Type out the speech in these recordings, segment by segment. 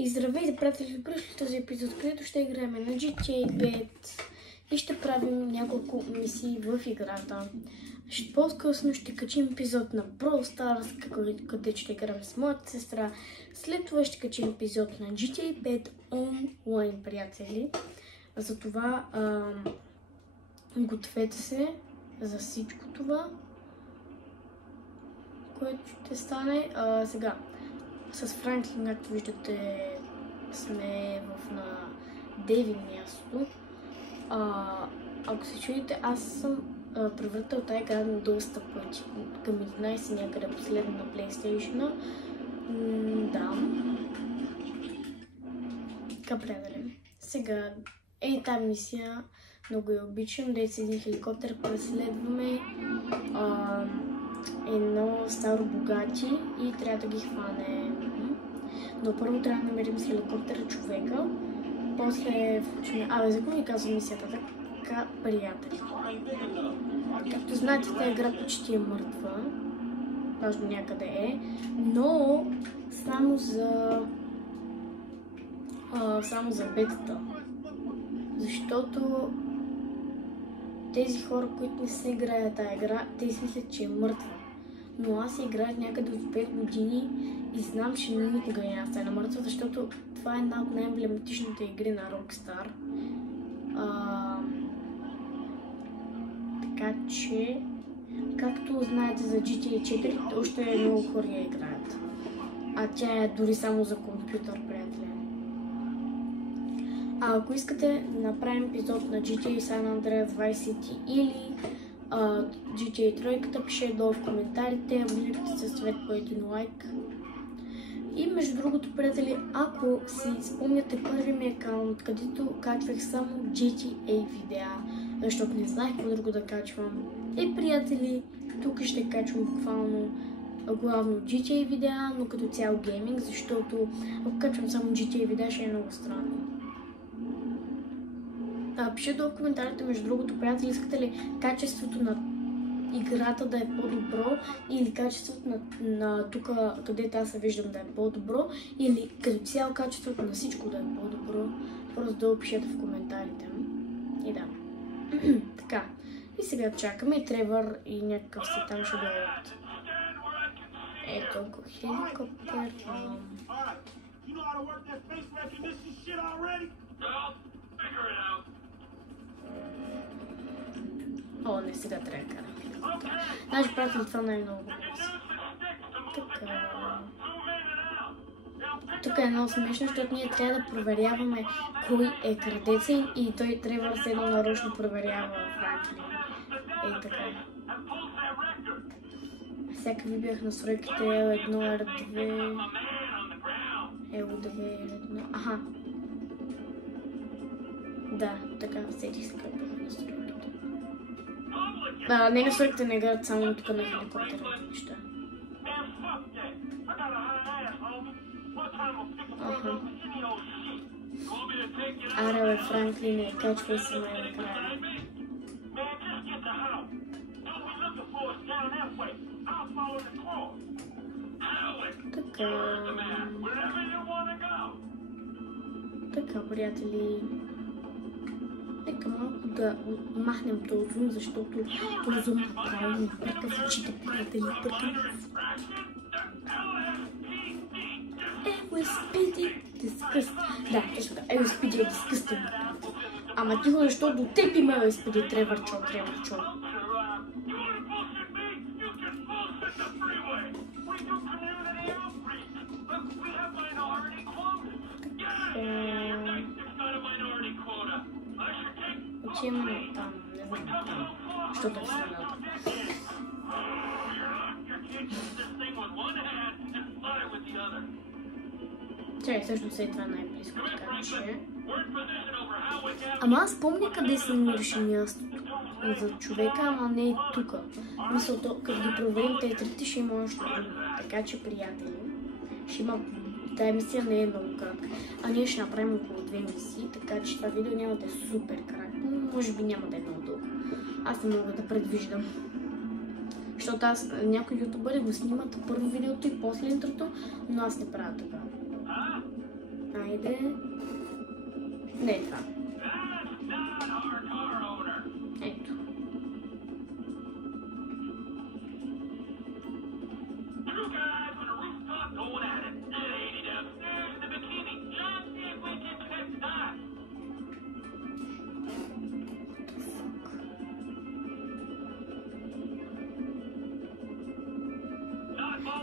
И здравейте, приятели, пришли този епизод, където ще играем на GTA 5 и ще правим няколко мисии в играта. По-късно ще качим епизод на Brawl Stars, където ще играем с моята сестра. След това ще качим епизод на GTA 5 онлайн, приятели. Затова гответе се за всичко това, което ще стане. Сега, с Франклин, както виждате, сме на Дейви място. Ако се чуете, аз съм превъртал тази игра на доста пъти. Към 11 някъде последно на PlayStation. Да. Така, приятели. Сега, тази мисия много я обичам. Да с един хеликоптер преследваме едно старо богати и трябва да ги хване. Но първо трябва да намерим с хеликоптера човека. После включваме... за какво ви казвам мисията? Така, приятели. Както знаете, тази игра почти е мъртва. Важно някъде е. Но само за бетата. Защото тези хора, които не се играят тази игра, те си мислят, че е мъртва. Но аз играях някъде от 5 години и знам, че никога няма да стане мъртва, защото това е една от най-емблематичните игри на Rockstar. Така че, както знаете за GTA 4, още много хора я играят. А тя е дори само за компютър, приятели. Ако искате да направим епизод на GTA San Andreas Vice City или GTA 3, пишете долу в коментарите, абонирайте се, ставете един лайк. И между другото, приятели, ако си спомняте първи ми акаунт, където качвах само GTA видеа, защото не знаех какво друго да качвам. Приятели, тук ще качвам буквално главно GTA видеа, но като цяло гейминг, защото ако качвам само GTA видеа, ще е много странно. Пишете долу в коментарите, между другото, приятели, искате ли качеството на играта да е по-добро или качеството на тук, където аз се виждам, да е по-добро, или като цяло качеството на всичко да е по-добро. Просто долу пишете в коментарите. И да. Така. И сега чакаме и Тревър и някакъв си там ще дойдат. Ето го хеликоптер. Не, сега трябва да карам хеликоптер. Значи, приятели, това не е много така. Тук е много смешно, защото ние трябва да проверяваме кой е крадеца и той Тревър се едно нарочно проверява Франклин. Така. Сега ви бях настройките L1, R2, L2, R1. Аха. Да, така, сетих се как бях настройките. Не настройките не играят само тук на хеликоптера неща. Аре, Франклин, качвай се най-накрая. Така, приятели. Нека малко да махнем този зум, защото този зум направи ми бърка в очите, приятели, LSPD disgusting. Да, точно така. LSPD е disgusting. Ама тихо, защото до теб има LSPD, Тревър Чо. Отиваме там, не знам там, защото е средата. Чай, всъщност това е най-близко, така че... Ама аз помня къде се намираше мястото за човека, ама не е тук. Мисълто, като ги проверим тези трите, ще има още друго. Така че, приятели, ще има... Тая мисия не е много кратка, а ние ще направим около 2 мисии, така че това видео няма да е супер кратко, но може би няма да е много дълго. Аз не мога да предвиждам. Защото някои ютубъри го снимат първо видеото и после интрото, но аз не правя така. Айде. Не е това. Ето.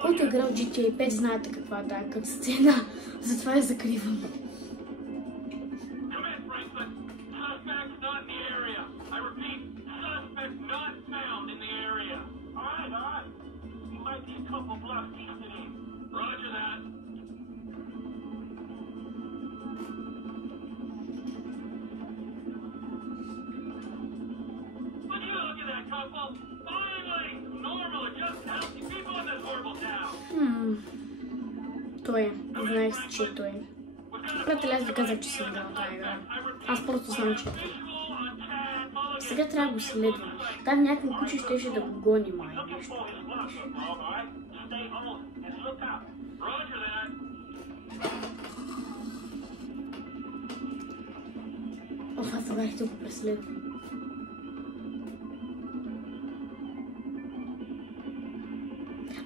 Който е играл GTA 5, знаете каква е тая сцена, затова я закривам. Той е. Знаех си, че той е. Приятели, аз ви казах, че съм играл тази игра. Аз просто знам, че е той. Сега трябва да го следвам. Там някакво куче щеше да го гони, май. Нещо. Аз забравих да го преследвам.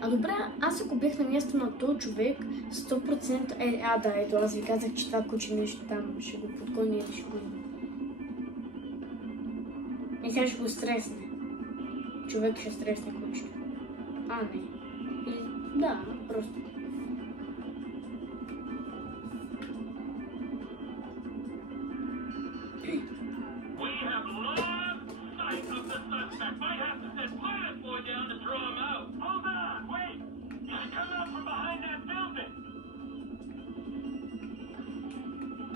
А добре, аз ако бях на място на този човек, 100% да, ето аз ви казах, че това куче нещо там ще го подгони или ще го... И сега ще го стресне. Човек ще стресне кучето. Не. Или... Да, просто.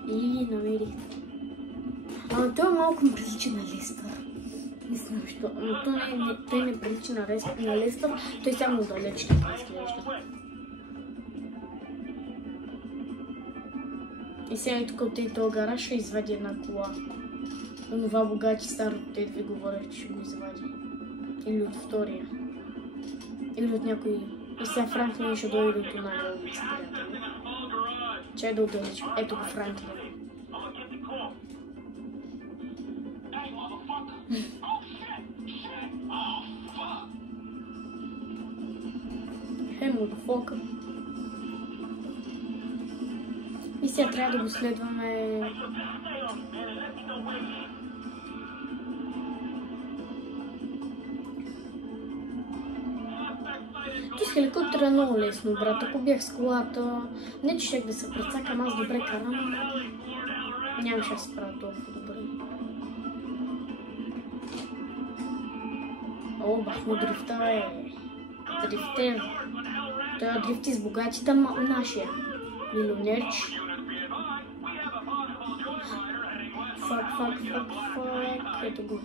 И намерих. Той малко ми прилича на Лестър. Не знам защо. Но той не прилича на Лестър. Той само далеч така изглежда. И сега тук от този гараж ще извади една кола. Онова богати старото те ви говорят, че ще го извади. Или от втория. Или от някой. И сега Франклин ще дойде до най-ловици, приятели. Чай да удалечим. Ето го Франклин. Модофока. И сега трябва да го следваме. С хеликоптера е много лесно, брат. Ако бях с колата, не че щех да се прецакам, аз добре карам. Нямаше да се справя толкова добре. О, бахмо дрифта е. Дрифтер. Той е дрифти с богатите, нашия милионерч. Фак. Ето го.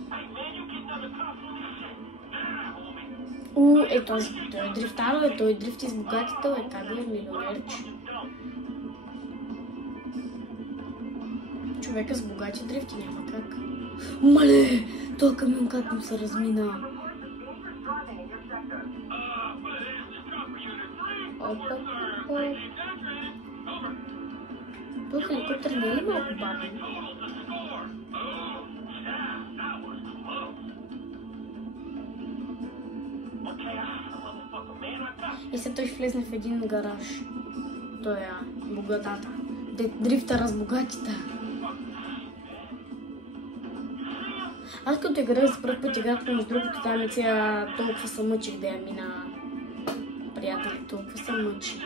Ето той е дрифтар, той е дрифти с богатите, как е милионерч. Човека с богати дрифти няма как. Мале, той камион как му се размина. Той хеликоптер не е ли малко бавен? И след той ще влезне в един гараж. Той е богатата. Дрифтъра с богатите. Аз като играх за първ път играта, между другото, там толкова се мъчих да я мина. Приятели, толкова се мъчих.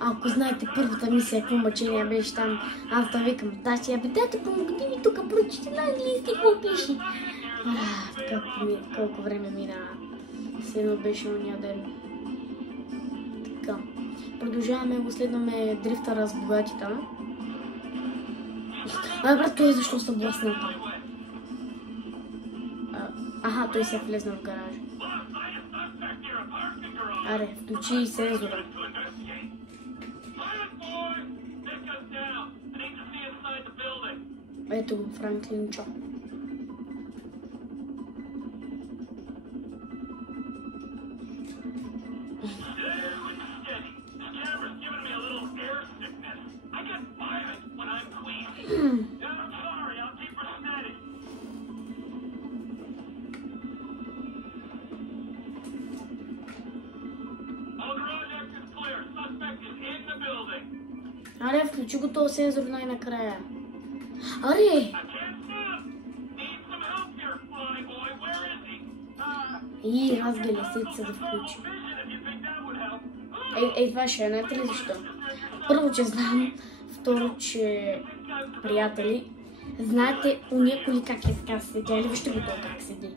Ако знаете първата мисия, какво мъчение беше там, аз да викам, Тачи, дайте помогни ми тук, прочити на английски, какво пише. Колко време мина. Следно беше ония ден. Така. Продължаваме го, следваме дрифтъра с богатите. Брат, той защо се блъснал там? Той се е влезнал в гаража. Аре, включи сензора. Ето го, Франклин Чо. Аре, включи го този сензор най-накрая. Аре! И разгеле се да включи. Ей, това ще е, знаете ли защо? Първо, че знам, второ, че приятели, знаете уния коли как е така седя, или вижте го то как седи.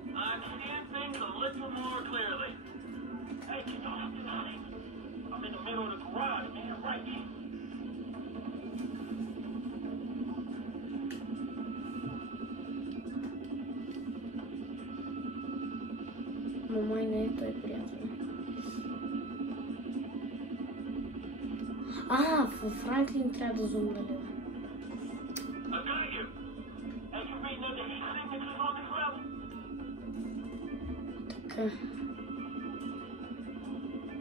Но май не е той приятел. В Франклин трябва да зумна ли? Така.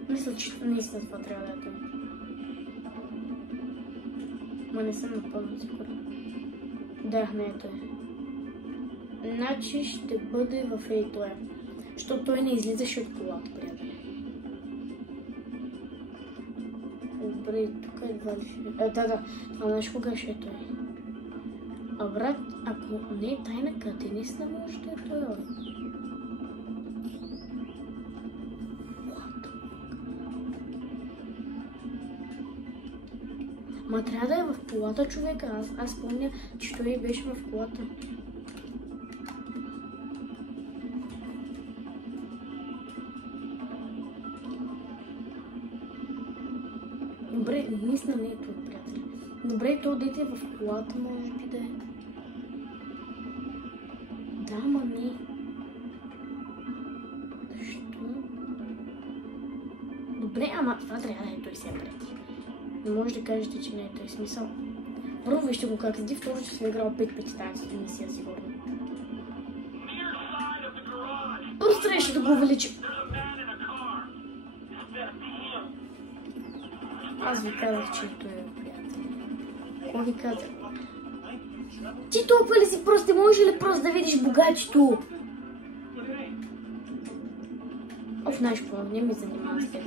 Мисля, че наистина това трябва да е той. Ма не съм напълно сигурен. Да, не е той. Значи ще бъде в ей-тоя. Защото той не излизаше от колата, приятели. Добре, тук едва ли ще... Да. Това знаеш кога ще е той. А брат, ако не е тайна къде, наистина може да е той. Ма трябва да е в колата, човека. Аз помня, че той беше в колата. Добре, наистина не е той, приятели. Добре, то дете в колата може би да е. Да, ма не. Защо? Добре, ама това трябва да е той сега, приятели. Не може да кажете, че не е той смисъл. Първо вижте го как седи, второ, че съм играл 5 пъти тази мисия, сигурно. Първо трябваше да го увеличим. Аз ви казах, че той е приятел. Какво ви казах? Ти толкова ли си прост? Може ли просто да видиш богачето? Знаеш какво, не ми занимава с теб.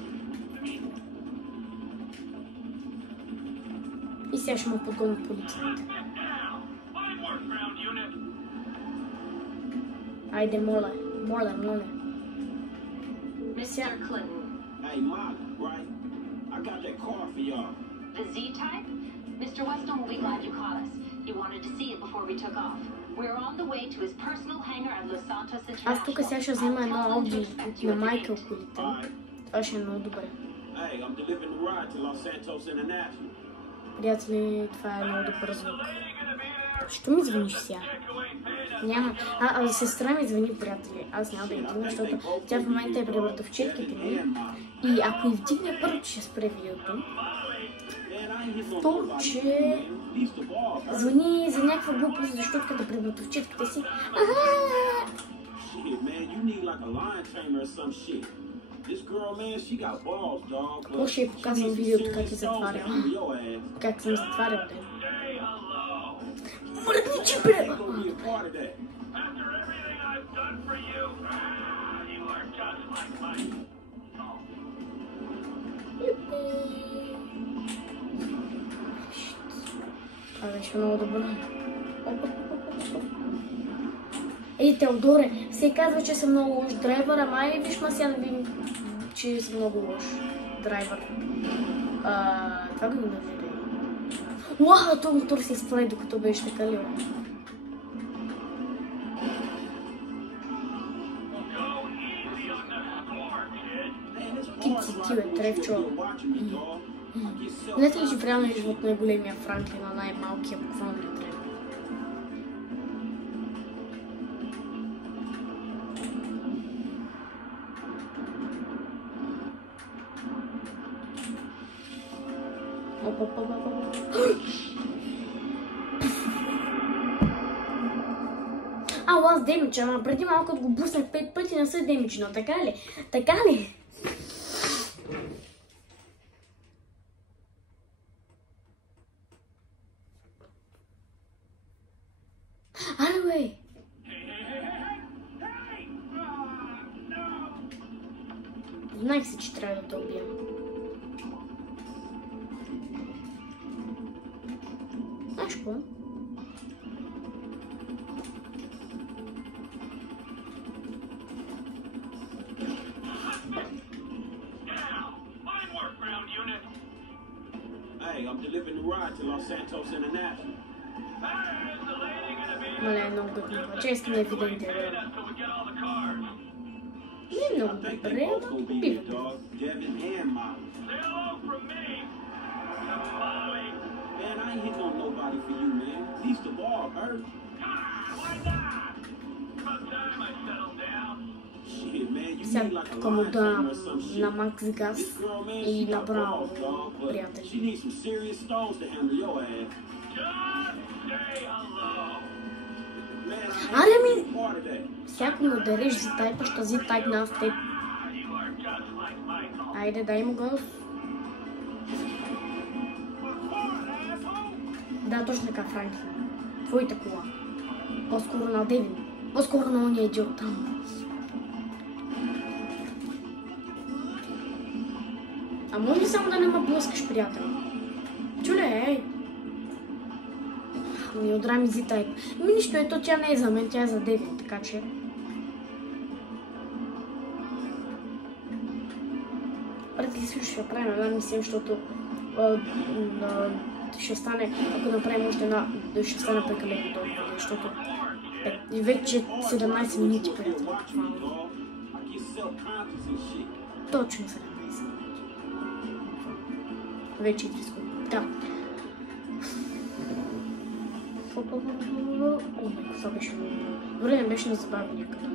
И сега ще му подгонят полицията. Айде, моля. Mr. Clinton. Hey, Mark, right? I got that car for y'all. The Z-Type? Mr. Weston will be glad you caught us. He wanted to see it before we took off. We're on the way to his personal hangar at Los Santos International. Аз тук сега ще взема едно Ауди на Майкъл колите. Това ще е много добре. Hey, I'm delivering the ride to Los Santos International. Приятели, това е много добър звук. Що ми звъниш сега? Няма. Сестра ми звъни, приятели. Аз няма да я вдигна, защото тя в момента е при вратовчетките ми. И ако и вдигне, първо, че ще спре видеото. Второ, че звъни за някаква глупост, защото като при вратовчетките си... Какво ще я показвам видеото, как я затварям? Как съм затварял, да. Мъртни чипе! Това беше много добро. Ей, Теодоре, все казва, че съм много лош драйвер, ама виж ма сега да видим, че съм много лош драйвер. Това го да видим. Уаха, този мотор се изправи, докато беше така ли? Ти бе, Тревчо. Знаете ли, че в реалния живот най-големия Франклин, а най-малкия буквално ли трябва? Аз демидж, ама преди малко го буснах 5 пъти, не са демиджно, така ли? Така ли? Anyway. Знаех се, че трябва да те убия. I'm delivering the ride to Los Santos International. Мале, много готино. Че искам да видя интервю. Не много добре, но купиваме. Devin and Molly. Say hello from me to Molly. Man, I ain't hitting on nobody for you, man. He's the ball, hurt. Why not? About time I settled down. Shit, man, you Сега need like a кому lion да tamer or some shit. на Макс Газ This girl, man, и she got направо balls, dog, but приятели. she needs some serious stones to handle your ass. Just say hello. Man, I Аре ain't ми, part of that. всяко му дариш за тайпа, ще зи тайп на теб. Айде, дай му гол. Да, точно така, Франклин. Твоята кола. По-скоро на Девин. По-скоро на ония идиот там. А може ли само да не ме блъскаш, приятел? Чуле, ей! Ми отрами зи тайп. Ми нищо, ето тя не е за мен, тя е за Девин, така че... Преди също ще правим една мисия, защото ще стане, ако направим още една, ще стане прекалено толкова, защото вече 17 минути приятел. Точно 17 минути. Вече 3 секунди. Да. О, това беше много. Добре, не беше на забавя някъде.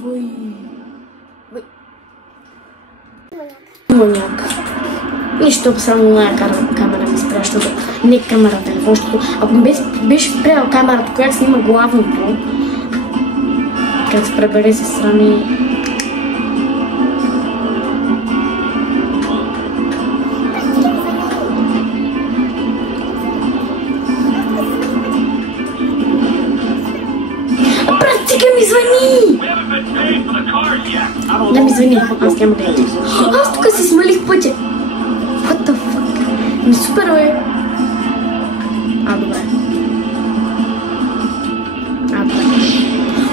Вой. Маняк. Нищо, само моя камера ми спря, защото не камера, телефон, защото ако беше спрял камерата, която снима главното, как се пребере се страни. Практика ми звъни! Да ми звъни, аз няма да я. Аз тук си смалих пътя. What the fuck? Ми супер, бе. Добре. Добре.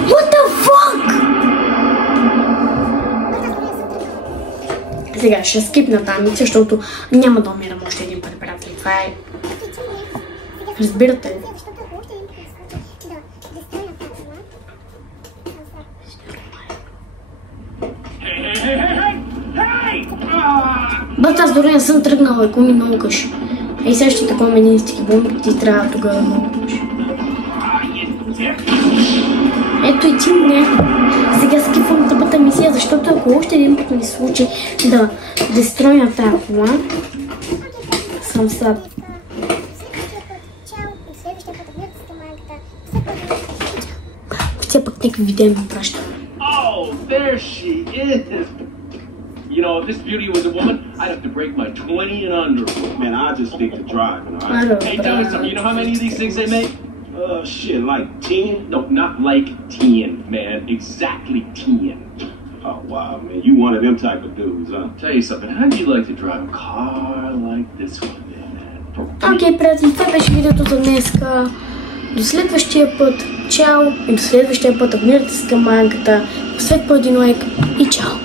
What the fuck? Сега ще скипна тази мисия, защото няма да умирам още един път, приятели. Това е... Разбирате ли? Бат, аз дори не съм тръгнала, ако ми наукаш. Ей, сега ще такова мединистики бомби, ти трябва тогава да наукаш. Ето и ти не. Сега скипвам тъпата мисия, защото ако още един път ми случи да дестроя тази кола, съм слаб. Все пък някакви видео ми пращаме. Oh, there she is. You know, if this beauty was a woman, I'd have to break my 20 and under. Man, I just stick to driving, all right? Hey, tell me something. You know how many of these things they make? Shit, like 10? No, not like 10, man. Exactly 10. Oh, wow, man. You one of them type of dudes, huh? Tell you something. How do you like to drive a car like this one, man? Окей, приятели, това беше видеото за днеска. До следващия път. Чао! И до следващия път абонирайте се към манката. Посвет по един лайк и чао!